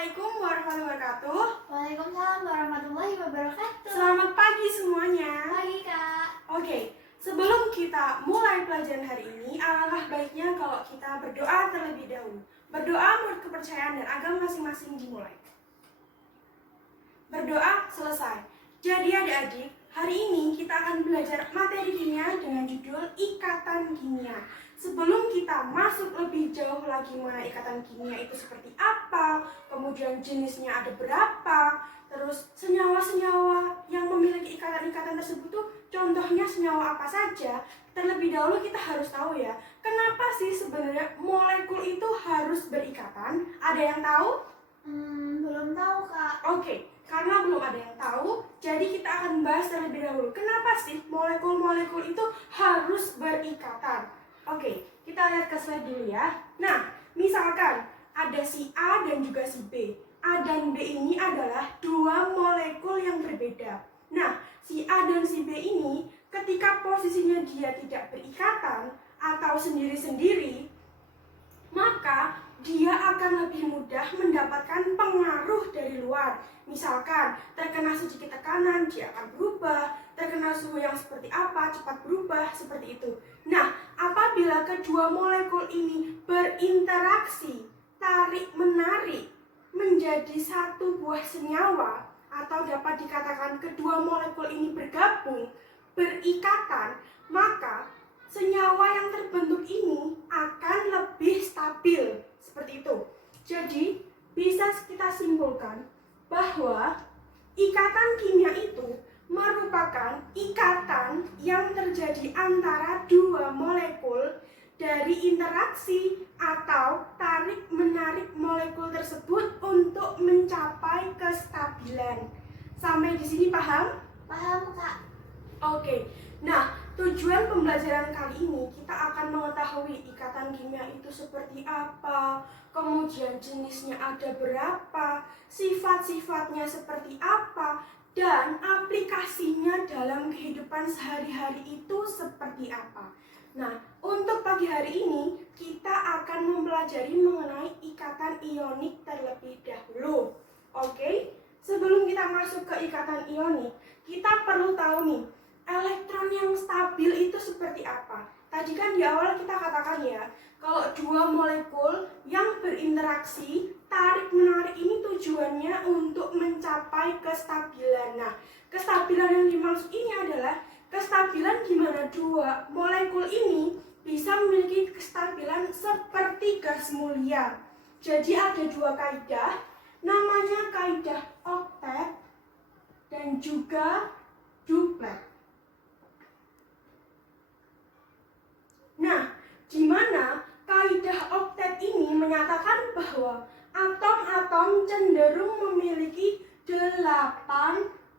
Assalamualaikum warahmatullahi wabarakatuh. Waalaikumsalam warahmatullahi wabarakatuh. Selamat pagi semuanya. Pagi, Kak. Oke, sebelum kita mulai pelajaran hari ini, alangkah baiknya kalau kita berdoa terlebih dahulu. Berdoa menurut kepercayaan dan agama masing-masing dimulai. Berdoa selesai. Jadi adik-adik, hari ini kita akan belajar materi kimia dengan judul ikatan kimia. Sebelum kita masuk lebih jauh lagi mengenai ikatan kimia itu seperti apa, kemudian jenisnya ada berapa, terus senyawa-senyawa yang memiliki ikatan-ikatan tersebut tuh contohnya senyawa apa saja. Terlebih dahulu kita harus tahu ya, kenapa sih sebenarnya molekul itu harus berikatan? Ada yang tahu? Belum tahu, Kak. Oke, karena belum ada yang tahu, jadi kita akan bahas terlebih dahulu. Kenapa sih molekul-molekul itu harus berikatan? Oke, kita lihat ke slide dulu ya. Nah, misalkan ada si A dan juga si B. A dan B ini adalah dua molekul yang berbeda. Nah, si A dan si B ini ketika posisinya dia tidak berikatan atau sendiri-sendiri, maka dia akan lebih mudah mendapatkan pengaruh dari luar. Misalkan terkena sedikit tekanan, dia akan berubah. Terkena suhu yang seperti apa, cepat berubah, seperti itu. Nah, apabila kedua molekul ini berinteraksi, tarik-menarik, menjadi satu buah senyawa, atau dapat dikatakan kedua molekul ini bergabung, berikatan, maka senyawa yang terbentuk ini akan lebih stabil, seperti itu. Jadi, bisa kita simpulkan bahwa ikatan kimia itu merupakan ikatan yang terjadi antara dua molekul dari interaksi atau tarik-menarik molekul tersebut untuk mencapai kestabilan. Sampai di sini paham? Paham, Kak. Oke. Nah, tujuan pembelajaran kali ini kita akan mengetahui ikatan kimia itu seperti apa, kemudian jenisnya ada berapa, sifat-sifatnya seperti apa, dan aplikasinya dalam kehidupan sehari-hari itu seperti apa. Nah, untuk pagi hari ini kita akan mempelajari mengenai ikatan ionik terlebih dahulu. Oke? Sebelum kita masuk ke ikatan ionik, kita perlu tahu nih, elektron yang stabil itu seperti apa? Tadi kan di awal kita katakan ya, kalau dua molekul yang berinteraksi, tarik-menarik ini tujuannya untuk mencapai kestabilan. Nah, kestabilan yang dimaksud ini adalah kestabilan di mana dua molekul ini bisa memiliki kestabilan seperti gas mulia. Jadi ada dua kaidah, namanya kaidah oktet dan juga duplet. Nah, di mana kaidah oktet ini menyatakan bahwa atom-atom cenderung memiliki 8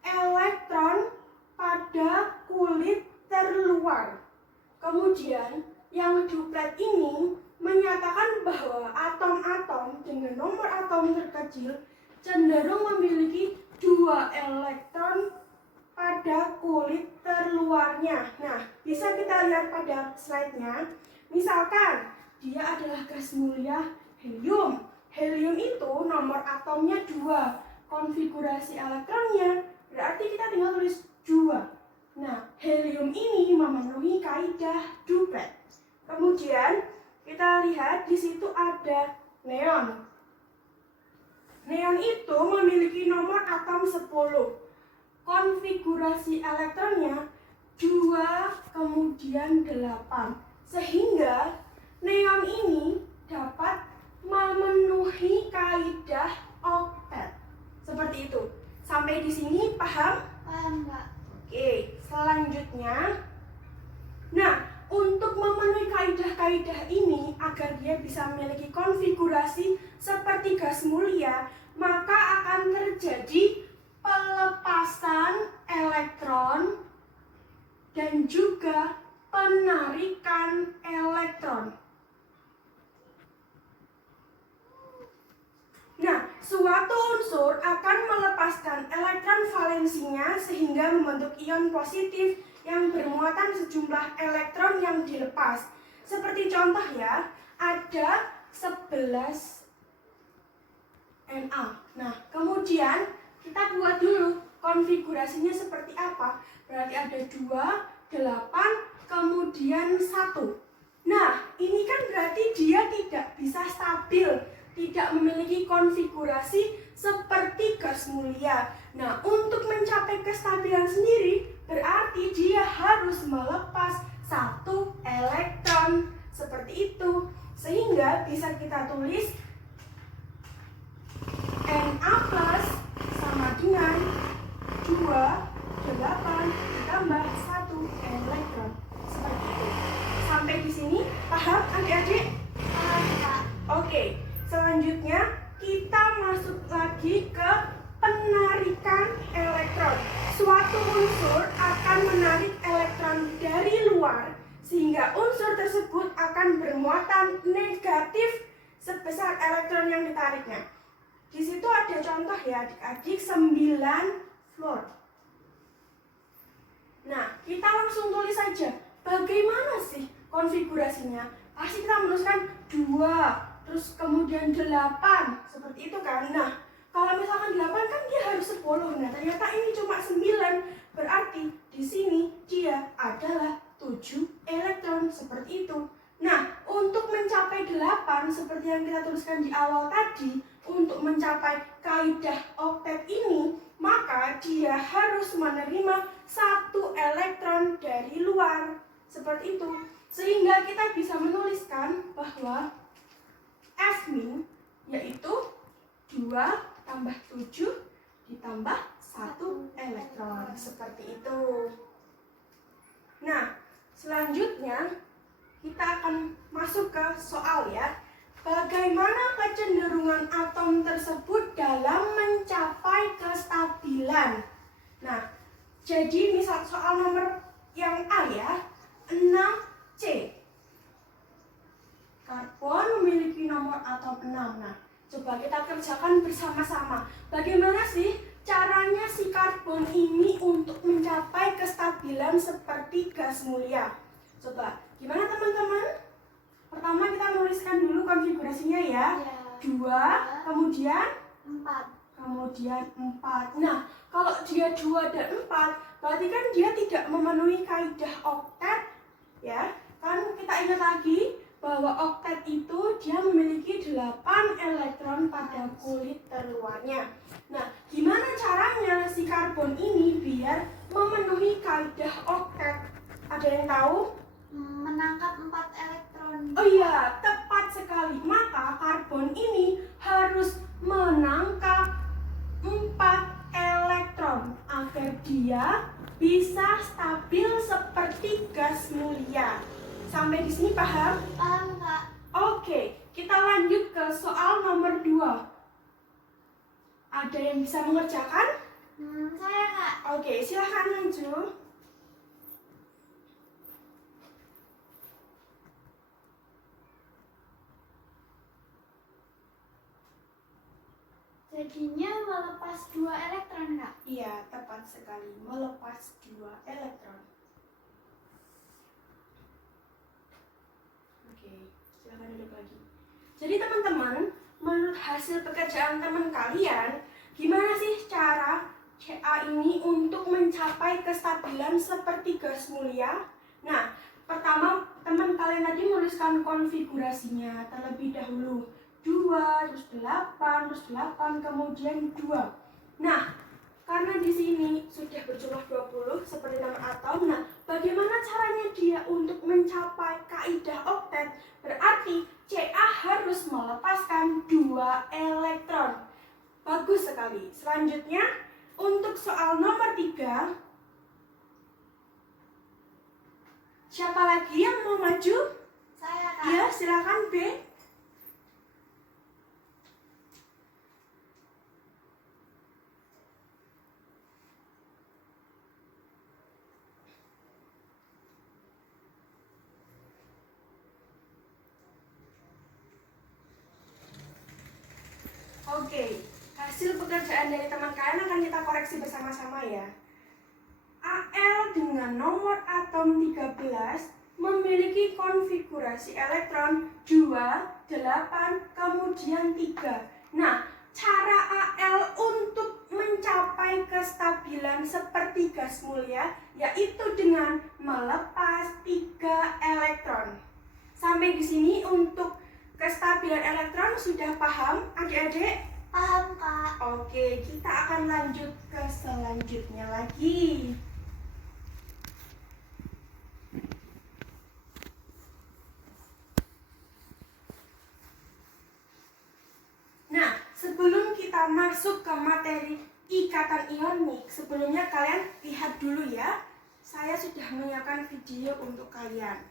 elektron pada kulit terluar. Kemudian, yang duplet ini menyatakan bahwa atom-atom dengan nomor atom terkecil cenderung memiliki 2 elektron pada kulit terluarnya. Nah, bisa kita lihat pada slide-nya. Misalkan dia adalah gas mulia helium. Helium itu nomor atomnya 2. Konfigurasi elektronnya berarti kita tinggal tulis 2. Nah, helium ini memenuhi kaidah duplet. Kemudian kita lihat di situ ada neon. Neon itu memiliki nomor atom 10. Konfigurasi elektronnya 2 kemudian 8, sehingga neon ini dapat memenuhi kaidah oktet. Seperti itu. Sampai di sini paham? Paham, Kak. Oke, selanjutnya. Nah, untuk memenuhi kaidah-kaidah ini agar dia bisa memiliki konfigurasi seperti gas mulia, maka akan terjadi pelepasan elektron dan juga penarikan elektron. Nah, suatu unsur akan melepaskan elektron valensinya sehingga membentuk ion positif yang bermuatan sejumlah elektron yang dilepas. Seperti contoh ya, ada 11 Na. Nah, kemudian kita buat dulu konfigurasinya seperti apa. Berarti ada 2, 8, kemudian 1. Nah, ini kan berarti dia tidak bisa stabil, tidak memiliki konfigurasi seperti gas mulia. Nah, untuk mencapai kestabilan sendiri, berarti dia harus melepas 1 elektron. Seperti itu. Sehingga bisa kita tulis Na plus sama dengan 2, 8 ditambah 1 elektron. Seperti itu. Sampai di sini paham adik-adik? Paham, Kak. Oke, selanjutnya kita masuk lagi ke penarikan elektron. Suatu unsur akan menarik elektron dari luar sehingga unsur tersebut akan bermuatan negatif sebesar elektron yang ditariknya. Di situ ada contoh ya adik-adik, 9 fluor. Nah, kita langsung tulis saja. Bagaimana sih konfigurasinya? Pasti kita menuliskan 2, terus kemudian 8. Seperti itu kan. Nah, kalau misalkan 8 kan dia harus 10. Nah, ternyata ini cuma 9. Berarti di sini dia adalah 7 elektron. Seperti itu. Nah, untuk mencapai 8 seperti yang kita tuliskan di awal tadi, untuk mencapai kaidah oktet ini, maka dia harus menerima 1 elektron dari luar. Seperti itu. Sehingga kita bisa menuliskan bahwa F min yaitu 2 tambah 7 ditambah 1 elektron. Seperti itu. Nah, selanjutnya kita akan masuk ke soal ya. Bagaimana kecenderungan atom tersebut dalam mencapai kestabilan? Nah, jadi misal soal nomor yang A ya, 6C. Karbon memiliki nomor atom 6. Nah, coba kita kerjakan bersama-sama. Bagaimana sih caranya si karbon ini untuk mencapai kestabilan seperti gas mulia? Coba, gimana teman-teman? Pertama kita menuliskan dulu konfigurasinya ya. 2, kemudian 4. kemudian 4. Nah, kalau dia 2 dan 4, berarti kan dia tidak memenuhi kaidah oktet ya. Kan kita ingat lagi bahwa oktet itu dia memiliki 8 elektron pada kulit terluarnya. Nah, gimana caranya si karbon ini biar memenuhi kaidah oktet? Ada yang tahu? Menangkap 4 elektron. Oh iya, tepat sekali. Maka karbon ini harus menangkap 4 elektron agar dia bisa stabil seperti gas mulia. Sampai di sini paham? Paham, Kak. Oke, kita lanjut ke soal nomor 2. Ada yang bisa mengerjakan? Saya, Kak. Oke, silahkan maju. Jadinya melepas 2 elektron, Kak. Iya, tepat sekali. Melepas 2 elektron. Oke, silakan duduk lagi. Jadi teman-teman, menurut hasil pekerjaan teman kalian, gimana sih cara Ca ini untuk mencapai kestabilan seperti gas mulia? Nah, pertama teman kalian tadi menuliskan konfigurasinya terlebih dahulu. 2, terus 8, terus 8, kemudian 2. Nah, karena di sini sudah berjumlah 20 seperti nomor atom. Nah, bagaimana caranya dia untuk mencapai kaidah oktet? Berarti Ca harus melepaskan 2 elektron. Bagus sekali. Selanjutnya, untuk soal nomor 3, siapa lagi yang mau maju? Saya, Kak. Ya, silakan B. Oke, hasil pekerjaan dari teman kalian akan kita koreksi bersama-sama ya. Al dengan nomor atom 13 memiliki konfigurasi elektron 2, 8, kemudian 3. Nah, cara AL untuk mencapai kestabilan seperti gas mulia, yaitu dengan melepas 3 elektron. Sampai di sini untuk kestabilan elektron sudah paham adik-adik? Paham, Kak. Oke, kita akan lanjut ke selanjutnya lagi. Nah, sebelum kita masuk ke materi ikatan ionik, sebelumnya kalian lihat dulu ya. Saya sudah menyiapkan video untuk kalian.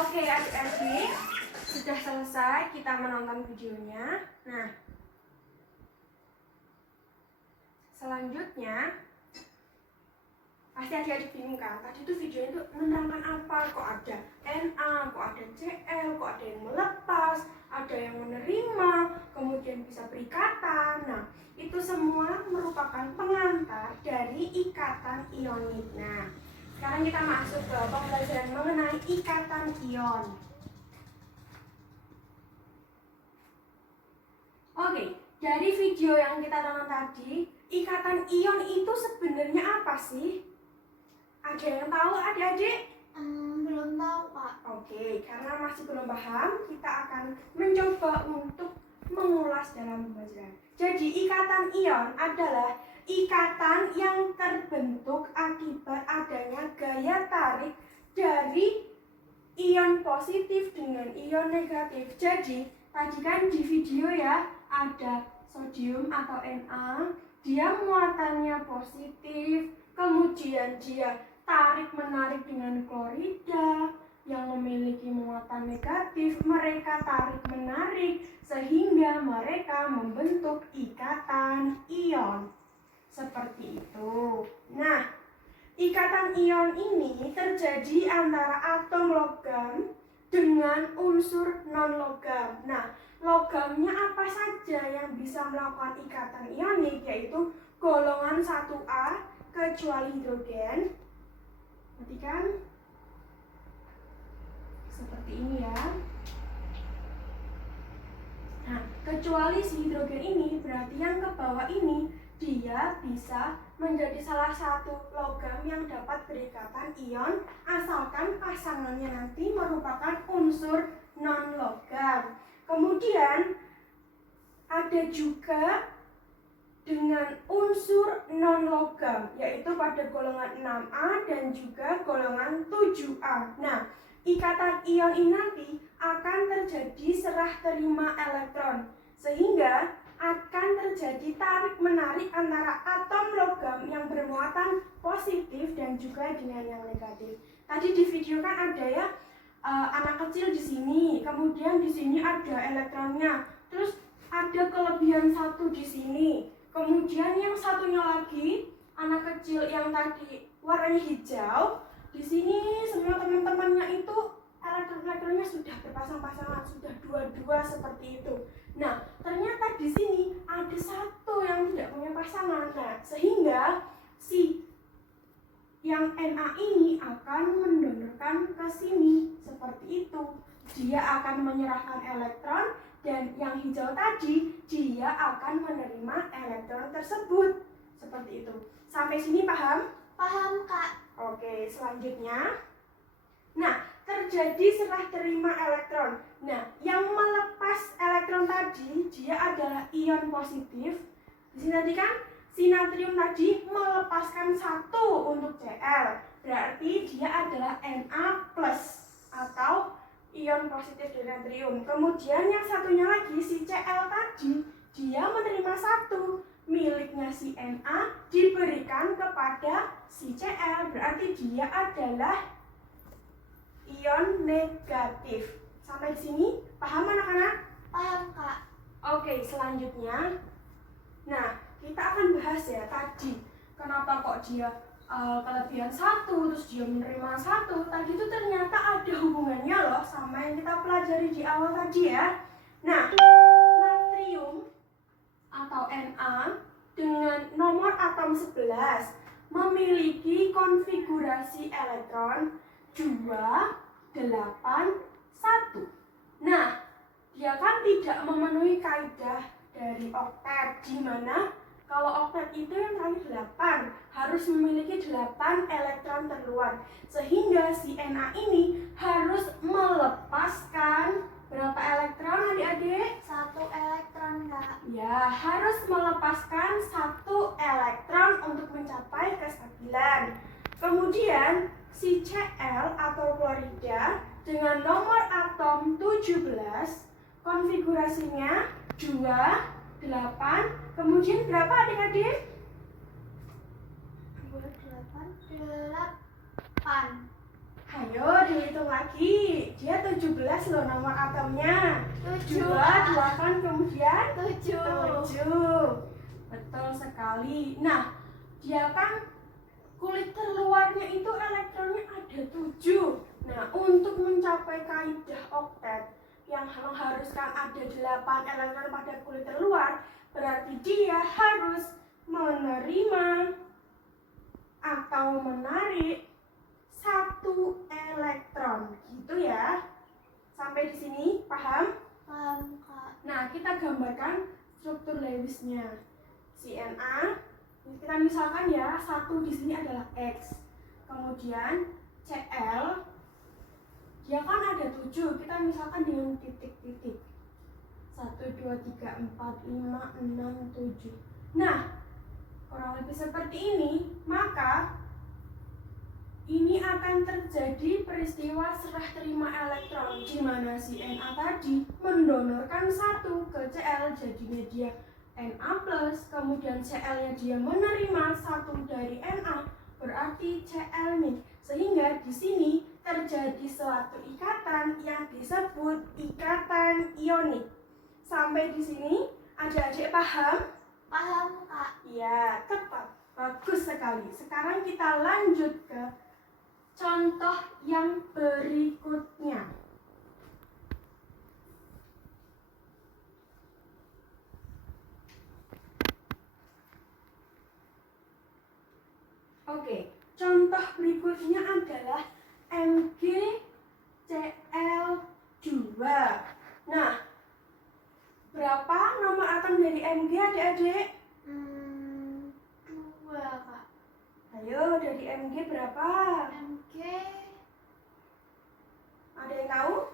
Oke, adik-adik, sudah selesai kita menonton videonya. Nah, selanjutnya pasti adik-adik bingung kan? Tadi itu videonya itu menerangkan apa? Kok ada Na, kok ada Cl, kok ada yang melepas, ada yang menerima, kemudian bisa berikatan. Nah, itu semua merupakan pengantar dari ikatan ionik. Nah, sekarang kita masuk ke pembelajaran mengenai ikatan ion. Oke, dari video yang kita tonton tadi, ikatan ion itu sebenarnya apa sih? Ada yang tahu adik-adik? Belum tahu, Kak. Oke, karena masih belum paham, kita akan mencoba untuk mengulas dalam pembelajaran. Jadi, ikatan ion adalah ikatan yang terbentuk akibat adanya gaya tarik dari ion positif dengan ion negatif. Jadi, tadi kan di video ya, ada sodium atau Na, dia muatannya positif, kemudian dia tarik-menarik dengan klorida yang memiliki muatan negatif, mereka tarik-menarik sehingga mereka membentuk ikatan ion. Seperti itu. Nah, ikatan ion ini terjadi antara atom logam dengan unsur non-logam. Nah, logamnya apa saja yang bisa melakukan ikatan ionik, yaitu golongan 1A kecuali hidrogen. Perhatikan seperti ini ya. Nah, kecuali si hidrogen ini, berarti yang ke bawah ini dia bisa menjadi salah satu logam yang dapat berikatan ion asalkan pasangannya nanti merupakan unsur non-logam. Kemudian ada juga dengan unsur non-logam, yaitu pada golongan 6A dan juga golongan 7A. Nah, ikatan ion ini nanti akan terjadi serah terima elektron, sehingga akan terjadi tarik-menarik antara atom logam yang bermuatan positif dan juga dengan yang negatif. Tadi di video kan ada ya, anak kecil di sini, kemudian di sini ada elektronnya, terus ada kelebihan satu di sini. Kemudian yang satunya lagi, anak kecil yang tadi warnanya hijau, di sini semua teman-temannya itu elektron-elektronnya sudah berpasang-pasangan, sudah dua-dua seperti itu. Nah, ternyata di sini ada satu yang tidak punya pasangan. Nah, sehingga si yang Na ini akan mendonorkan ke sini seperti itu. Dia akan menyerahkan elektron, dan yang hijau tadi dia akan menerima elektron tersebut. Seperti itu. Sampai sini paham? Paham, Kak. Oke, selanjutnya. Nah, terjadi serah terima elektron. Nah, yang melepas elektron tadi dia adalah ion positif. Di sini tadi kan si natrium tadi melepaskan satu untuk Cl. Berarti dia adalah Na+ atau ion positif dari natrium. Kemudian yang satunya lagi si Cl tadi dia menerima satu miliknya si Na diberikan kepada si Cl. Berarti dia adalah ion negatif. Sampai di sini paham anak-anak? Paham, Kak. Oke, selanjutnya. Nah, kita akan bahas ya tadi kenapa kok dia kelebihan satu, terus dia menerima satu. Tadi itu ternyata ada hubungannya loh sama yang kita pelajari di awal tadi ya. Nah, natrium atau Na dengan nomor atom 11 memiliki konfigurasi elektron 2, 8, 1. Nah, dia kan tidak memenuhi kaidah dari oktet, di mana kalau oktet itu yang terakhir 8 harus memiliki 8 elektron terluar, sehingga si Na ini harus melepaskan berapa elektron adik-adik? 1 elektron, Kak. Ya, harus melepaskan 1 elektron untuk mencapai kestabilan. Kemudian si Cl atau klorida dengan nomor atom 17 konfigurasinya 2, 8, kemudian berapa adik-adik? 2, 8, 8. Ayo dihitung lagi. Dia 17 loh nomor atomnya. 7. 2, 8, kemudian 7. 7. Betul sekali. Nah, dia kan kulit terluarnya itu elektronnya ada 7. Nah, untuk mencapai kaidah oktet yang mengharuskan ada 8 elektron pada kulit terluar, berarti dia harus menerima atau menarik 1 elektron. Gitu ya. Sampai di sini paham? Paham, Kak. Nah, kita gambarkan struktur Lewisnya. Si Na, kita misalkan ya, 1 di sini adalah X. Kemudian Cl, dia kan ada 7, kita misalkan dengan titik-titik. 1, 2, 3, 4, 5, 6, 7. Nah, kurang lebih seperti ini, maka ini akan terjadi peristiwa serah terima elektron di mana si Na tadi mendonorkan 1 ke Cl, jadinya dia Na+, kemudian Cl-nya dia menerima 1 dari Na, berarti Cl nih. Sehingga di sini terjadi suatu ikatan yang disebut ikatan ionik. Sampai di sini adik-adik paham? Paham, Kak. Ya, tepat. Bagus sekali. Sekarang kita lanjut ke contoh yang berikutnya. Oke, contoh berikutnya adalah MgCl2. Nah, berapa nomor atom dari Mg adik-adik? 2, Kak. Ayo, dari Mg berapa? Mg Ada yang tahu?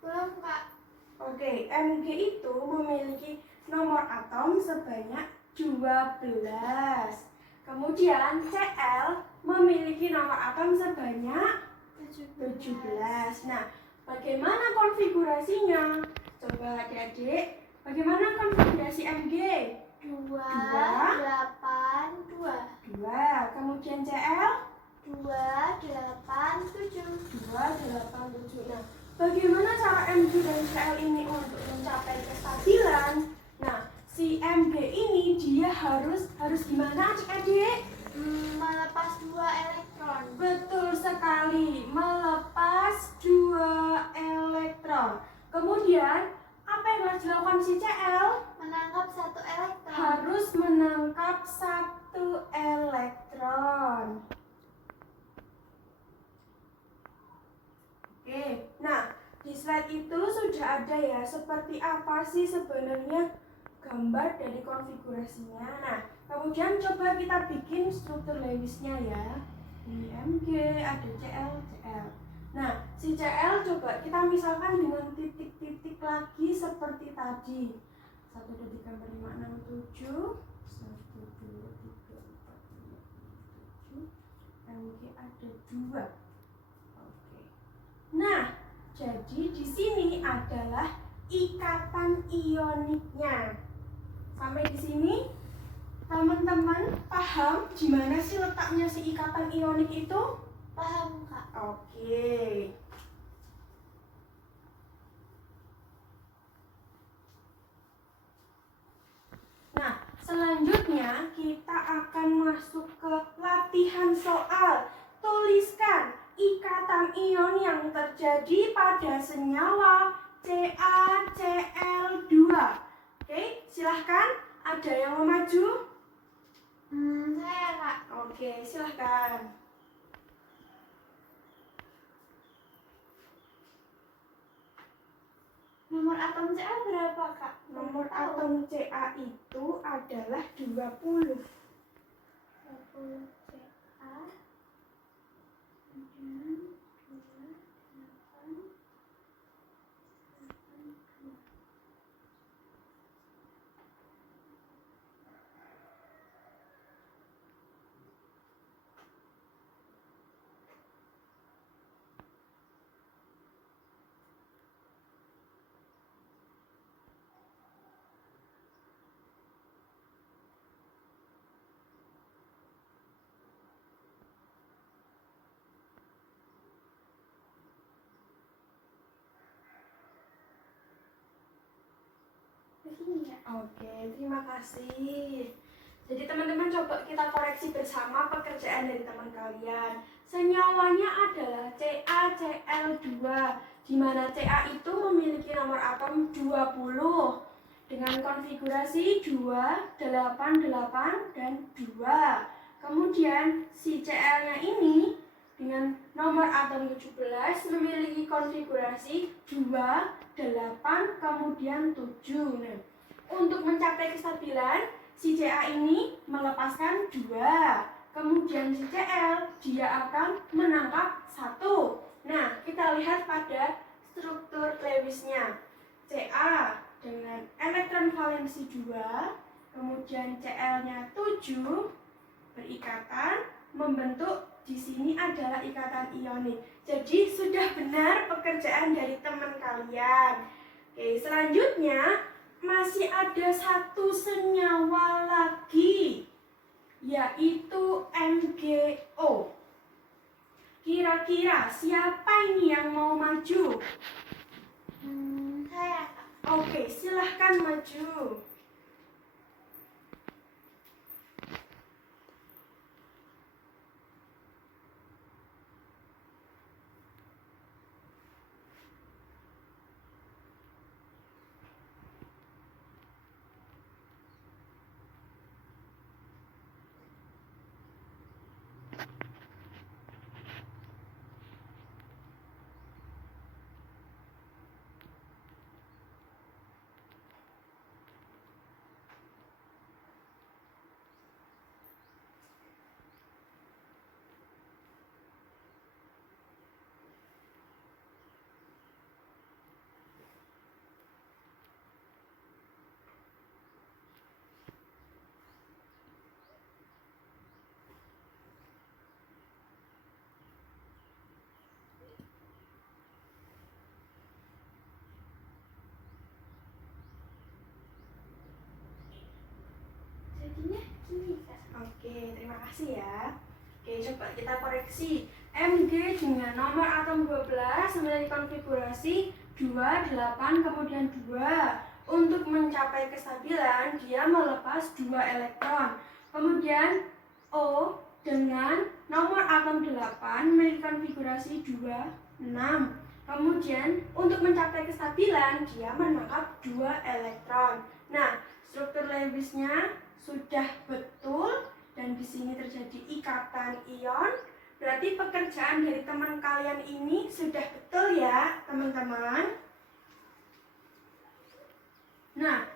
belum, Kak. Oke, Mg itu memiliki nomor atom sebanyak 12. Kemudian Cl memiliki nomor atom sebanyak 17. Nah, bagaimana konfigurasinya? Coba adik-adik, bagaimana konfigurasi Mg? 2, 2. 8, 2. 2. Kemudian Cl? 2, 8, 7. 2, 8, 7. Nah, bagaimana cara Mg dan Cl ini untuk mencapai kestabilan? Nah, si Mg ini dia harus gimana adik-adik? Melepas 2 elektron. Betul sekali, melepas 2 elektron. Kemudian, apa yang harus dilakukan si Cl? Menangkap 1 elektron. Harus menangkap 1 elektron. Oke, nah di slide itu sudah ada ya seperti apa sih sebenarnya gambar dari konfigurasinya. Nah, kemudian coba kita bikin struktur Lewisnya ya. Ini Mg, ada Cl, Cl. Nah, si Cl coba kita misalkan dengan titik-titik lagi seperti tadi. 1, 2, 3, 4, 5, 6, 7. 1, 2, 3, 4, 5, 7. Mg ada 2. Oke. Nah, jadi di sini adalah ikatan ioniknya. Sampai di sini teman-teman paham gimana sih letaknya si ikatan ionik itu? Paham, Kak. Oke. Nah, selanjutnya kita akan masuk ke latihan soal. Tuliskan ikatan ion yang terjadi pada senyawa CaCl2. Oke, silahkan. Ada yang mau maju? Saya, Kak. Oke, silahkan. Nomor atom Ca berapa, Kak? Nomor Tahu. atom Ca itu adalah 20. 20 Ca. Kemudian 2, 8, 2. Begini ya. Oke, terima kasih. Jadi teman-teman coba kita koreksi bersama pekerjaan dari teman kalian. Senyawanya adalah CaCl2, di mana Ca itu memiliki nomor atom 20 dengan konfigurasi 2, 8, 8, dan 2. Kemudian si Cl-nya ini dengan nomor atom 17 memiliki konfigurasi 2, 8, kemudian 7. Nah, untuk mencapai kestabilan, si Ca ini melepaskan 2. Kemudian si Cl, dia akan menangkap 1. Nah, kita lihat pada struktur Lewisnya. Ca dengan elektron valensi 2, kemudian Cl-nya 7, berikatan, membentuk di sini adalah ikatan ionik. Jadi sudah benar pekerjaan dari teman kalian. Oke, selanjutnya masih ada satu senyawa lagi, yaitu MgO. Kira-kira siapa ini yang mau maju? Saya Kak. Oke, silahkan maju. Jadinya gini Kak. Oke, terima kasih ya. Oke, coba kita koreksi. Mg dengan nomor atom 12 memiliki konfigurasi 2, 8, kemudian 2. Untuk mencapai kestabilan, dia melepas 2 elektron. Kemudian O dengan nomor atom 8 memiliki konfigurasi 2, 6. Kemudian untuk mencapai kestabilan, dia menangkap 2 elektron. Nah, struktur Lewisnya sudah betul dan di sini terjadi ikatan ion. Berarti pekerjaan dari teman kalian ini sudah betul ya, teman-teman. Nah,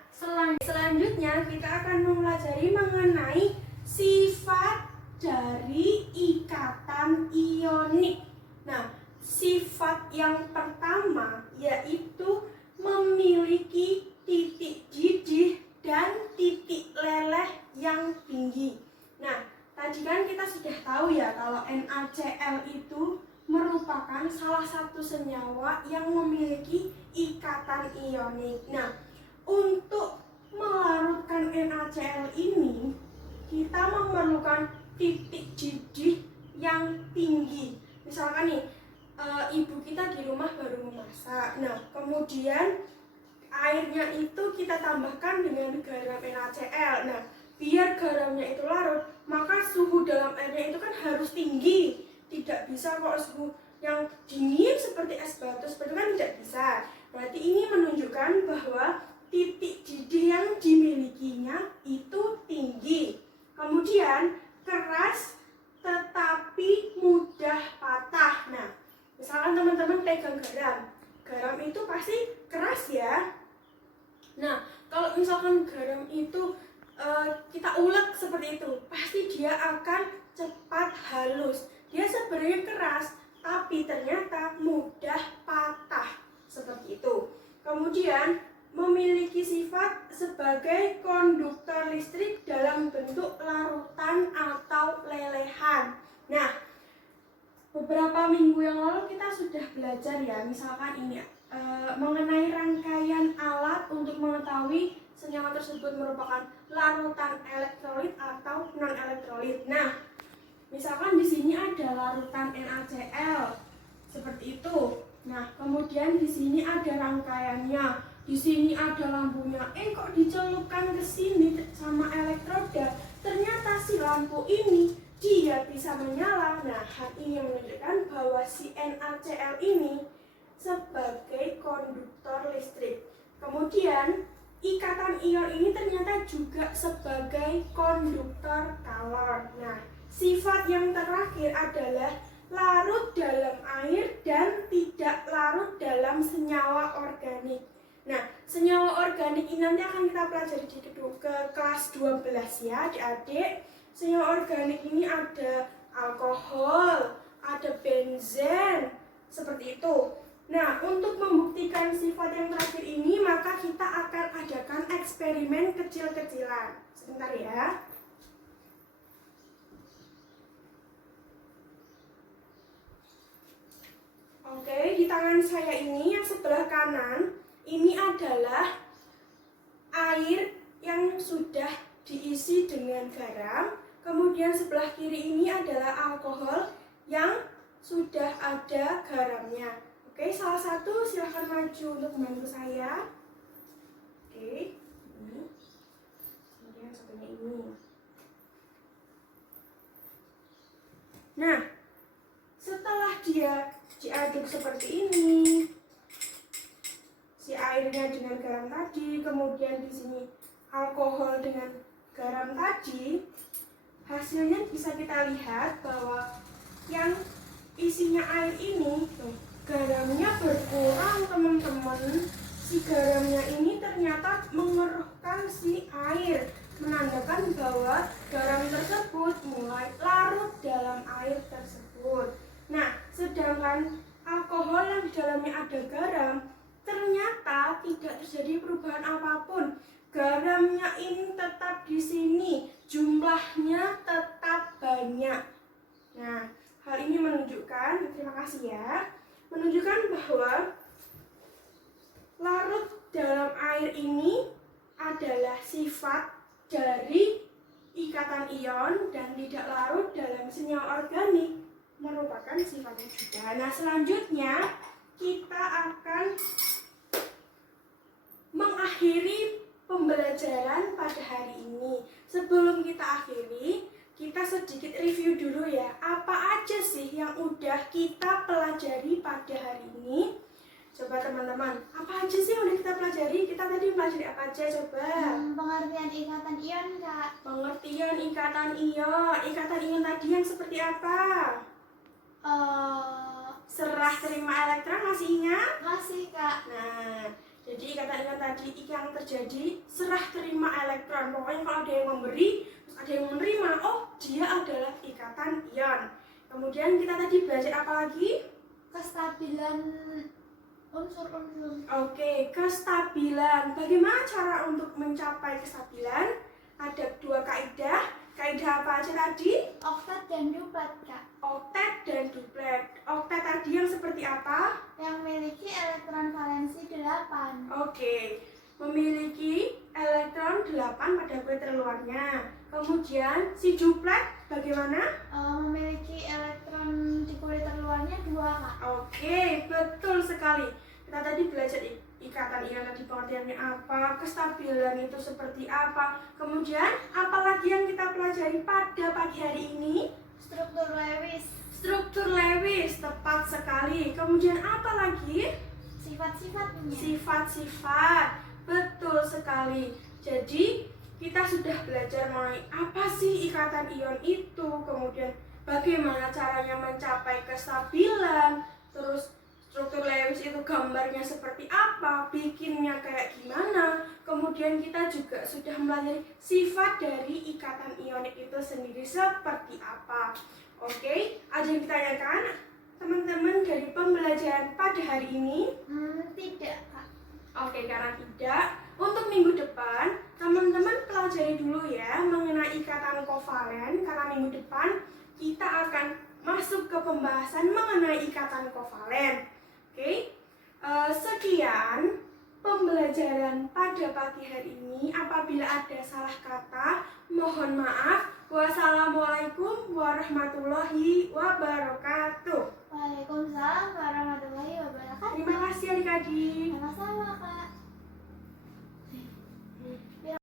selanjutnya kita akan mempelajari mengenai sifat dari ikatan ionik. Nah, sifat yang pertama yaitu memiliki titik didih dan titik leleh yang tinggi. Nah, tadi kan kita sudah tahu ya kalau NaCl itu merupakan salah satu senyawa yang memiliki ikatan ionik. Nah, untuk melarutkan NaCl ini, kita memerlukan titik didih yang tinggi. Misalkan nih, ibu kita di rumah baru memasak. Nah, kemudian airnya itu kita tambahkan dengan garam NaCl. Nah, biar garamnya itu larut, maka suhu dalam airnya itu kan harus tinggi. Tidak bisa kok suhu yang dingin seperti es batu, seperti itu kan tidak bisa. Berarti ini menunjukkan bahwa titik didih yang dimilikinya itu tinggi. Kemudian keras tetapi mudah patah. Nah, misalkan teman-teman pegang garam. Garam itu pasti keras ya. Nah, kalau misalkan garam itu kita ulek seperti itu, pasti dia akan cepat halus. Dia sebenarnya keras, tapi ternyata mudah patah seperti itu. Kemudian memiliki sifat sebagai konduktor listrik dalam bentuk larutan atau lelehan. Nah, beberapa minggu yang lalu kita sudah belajar ya, misalkan ini mengenai rangkaian alat untuk mengetahui senyawa tersebut merupakan larutan elektrolit atau non elektrolit. Nah, misalkan di sini ada larutan NaCl seperti itu. Nah, kemudian di sini ada rangkaiannya. di sini ada lampunya, kok dicelupkan ke sini sama elektroda, ternyata si lampu ini dia bisa menyala. Nah, hal ini yang menunjukkan bahwa si NaCl ini sebagai konduktor listrik. Kemudian ikatan ion ini ternyata juga sebagai konduktor kalor. Nah, sifat yang terakhir adalah larut dalam air dan tidak larut dalam senyawa organik. Nah, senyawa organik ini nanti akan kita pelajari di kelas 12 ya adik-adik. Senyawa organik ini ada alkohol, ada benzen, seperti itu. Nah, untuk membuktikan sifat yang terakhir ini, maka kita akan adakan eksperimen kecil-kecilan. Sebentar ya. Oke, di tangan saya ini yang sebelah kanan, ini adalah air yang sudah diisi dengan garam. Kemudian sebelah kiri ini adalah alkohol yang sudah ada garamnya. Oke, salah satu silahkan maju untuk membantu saya. Oke, ini. Kemudian satunya ini. Nah, setelah dia diaduk seperti ini, si airnya dengan garam tadi, kemudian di sini alkohol dengan garam tadi, hasilnya bisa kita lihat bahwa yang isinya air ini, garamnya berkurang teman-teman. Si garamnya ini ternyata mengeruhkan si air, menandakan bahwa garam tersebut mulai larut dalam air tersebut. Nah, sedangkan alkohol yang di dalamnya ada garam ternyata tidak terjadi perubahan apapun. Garamnya ini tetap di sini, jumlahnya tetap banyak. Nah, hal ini menunjukkan, terima kasih ya, menunjukkan bahwa larut dalam air ini adalah sifat dari ikatan ion dan tidak larut dalam senyawa organik merupakan sifatnya juga. Nah, selanjutnya kita akan mengakhiri pembelajaran pada hari ini. Sebelum kita akhiri, kita sedikit review dulu ya. Apa aja sih yang udah kita pelajari pada hari ini? Coba teman-teman, apa aja sih yang udah kita pelajari? Kita tadi pelajari apa aja coba? Pengertian ikatan ion, Kak. Pengertian ikatan ion. Ikatan ion tadi yang seperti apa? Serah terima elektron, masih ingat? Masih, Kak. Nah, jadi ikatan ion tadi yang terjadi serah terima elektron. Pokoknya kalau ada yang memberi, terus ada yang menerima, oh dia adalah ikatan ion. Kemudian kita tadi belajar apa lagi? Kestabilan unsur-unsur. Oke, kestabilan. Bagaimana cara untuk mencapai kestabilan? Ada dua kaidah. Kaidah apa aja tadi? Oktat dan duplet, Kak. Oktet dan duplet. Oktet tadi yang seperti apa? Yang memiliki elektron valensi 8. Oke, memiliki elektron 8 pada kulit terluarnya. Kemudian si duplet bagaimana? Memiliki elektron di kulit terluarnya 2, Kak. Oke, betul sekali. Kita tadi belajar ikatan ion tadi pengertiannya apa, kestabilan itu seperti apa. Kemudian apalagi yang kita pelajari pada pagi hari ini? Struktur Lewis. Struktur Lewis, tepat sekali. Kemudian apa lagi? Sifat-sifatnya. Sifat-sifat, betul sekali. Jadi kita sudah belajar mengenai apa sih ikatan ion itu, kemudian bagaimana caranya mencapai kestabilan, terus struktur Lewis itu gambarnya seperti apa, bikinnya kayak gimana. Kemudian kita juga sudah mempelajari sifat dari ikatan ionik itu sendiri seperti apa. Oke, ada yang ditanyakan teman-teman dari pembelajaran pada hari ini? Tidak, Kak. Oke, karena tidak, untuk minggu depan teman-teman pelajari dulu ya mengenai ikatan kovalen, karena minggu depan kita akan masuk ke pembahasan mengenai ikatan kovalen. Oke, sekian pembelajaran pada pagi hari ini. Apabila ada salah kata, mohon maaf. Wassalamualaikum warahmatullahi wabarakatuh.